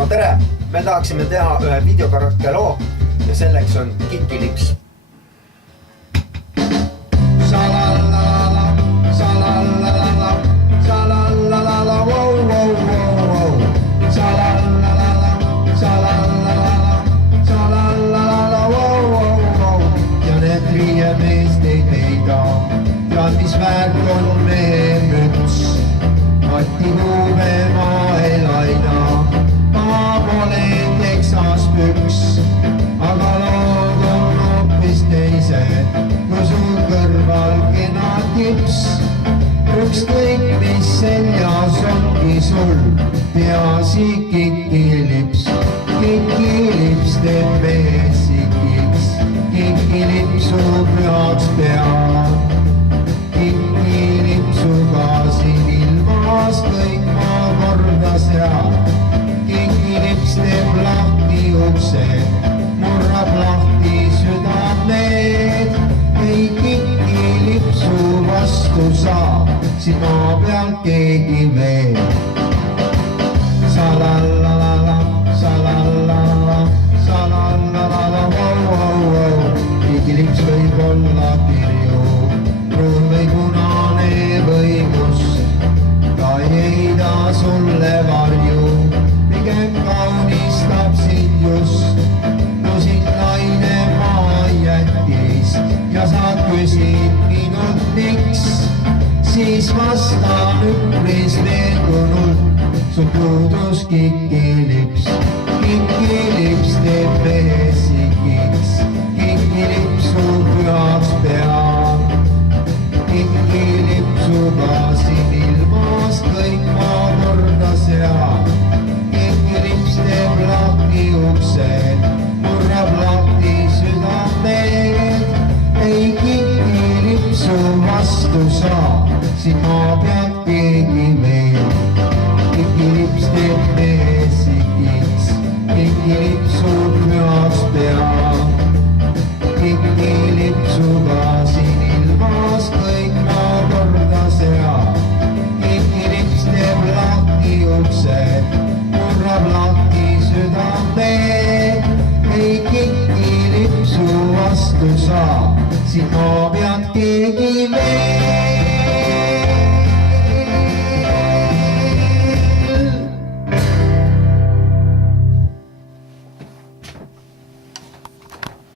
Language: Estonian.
No tere, me tahaksime teha ühe videokaraoke loo ja selleks on Kikilips. Salalala, salalala, salalala, wow, wow, wow, wow. Salalala, salalala, salalala, wow, wow, wow. Ja need viie meest ei leida, tead mis väärt on mehe müts. Mati Kuube maa ei laina, maa pole Texas püks, aga lood on hoopis teised, kui sul kõrval kena tips. Ükskõik mis seljas ongi sul, peasi Kikilips. Kikilips teeb mehe sikiks, Kikilipsu pühaks peab. Kikilipsuga siin ilmas kõik maa korda seab. Kikilips teeb lahti ukse, murrab lahti südamed. Ei Kikilipsu vastu saab, siin maa peal keegi veel. Salalala, salalala, salalala, wow, wow, wow. Kikilips võib olla kirju, pruun või punane või must. Ta ei heida sulle varju, pigem kaunistab sind just. Kui sind naine maa jättis ja sa küsid minult miks, siis vastan üpris veendunult, sul puudus Kikilips. Kikilips teeb mehe sikiks, Kikilipsu pühaks peab. Kikilipsuga siin ilmas kõik maa korda seab. Kikilips teeb lahti uksed, murrab lahti südamed. Ei Kikilipsu vastu saab, siin maa peal keegi veel. Kikilips teeb mehe sikiks, Kikilipsu pühaks peab. Kikilipsuga siin ilmas kõik maa korda seab. Kikilips teeb lahti uksed, murrab lahti südamed. Ei Kikilipsu vastu saab, siin maa peal keegi